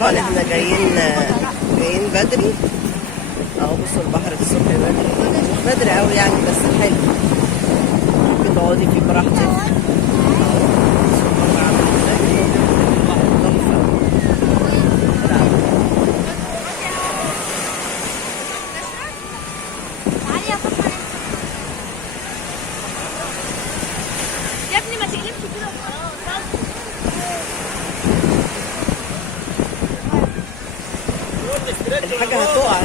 طبعا احنا جايين بدري اهو. بصوا البحر الصبح بدري، مش بدري قوي يعني بس حلو، ممكن تقعدي فيه براحتك اهو. بصوا البحر عامل ازاي، تحفة. يا ابني ما تقلبش كده وخلاص. الحاجة هتقع.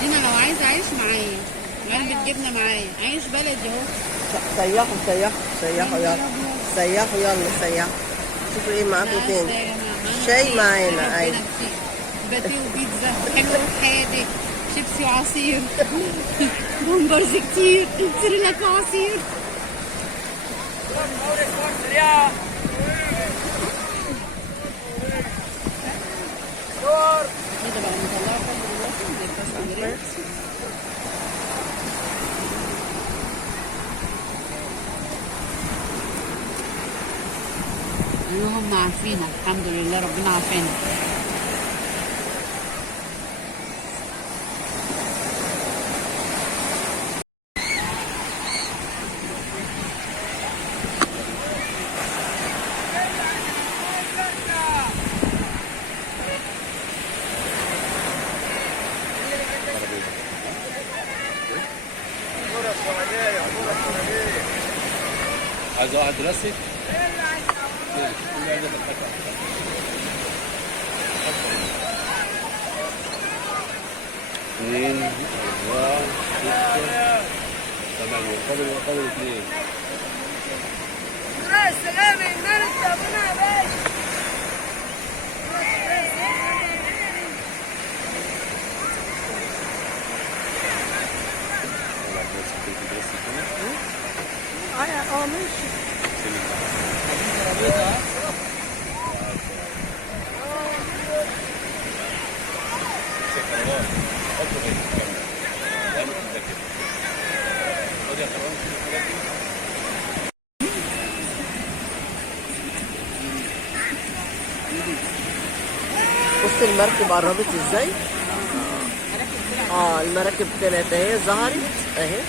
دينا لو عايزه عيش معايا، علبة جبنه معايا، عيش بلدي اهو. سيحوا سيحوا سيحوا يلا، سيحوا يلا سيحوا. شوفوا ايه معاكم تاني. شاي معانا، ايوه. باتيه وبيتزا حلو وحادق، شيبسي وعصير بومبرز كتير، سيريلاك وعصير. كده بقى مطلعه كله دلوقتي ما يبقاش امريكا. هم عارفينها الحمد لله، ربنا عافانا. عايز واحد راسي؟ اثنين أربعة ستة ثمانية، قبل اثنين. السلامة الملك يا ابونا يا باشا. اه ماشي. بص المركب قربت ازاي. المراكب طلعت اهي، ظهرت اهي.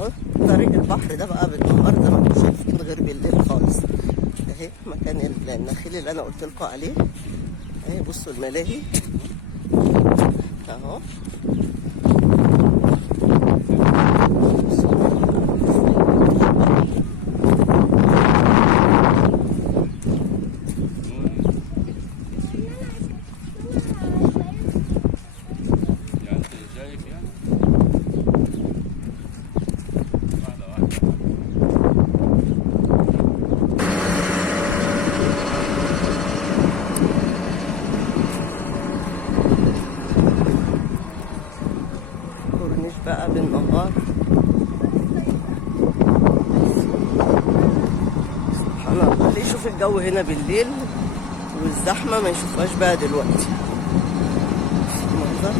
اهو طريق البحر ده بقى بالنهار زي ما انتم شايفين غير بالليل خالص. اهي مكان النخيل اللي انا قلت لكم عليه. اهي بصوا الملاهي اهو. يعني انت شايف يعني واحدة واحدة. كورنيش بقى بالنهار. سبحان الله، اللي يشوف الجو هنا بالليل والزحمة ما يشوفهاش بقى دلوقتي. المنظر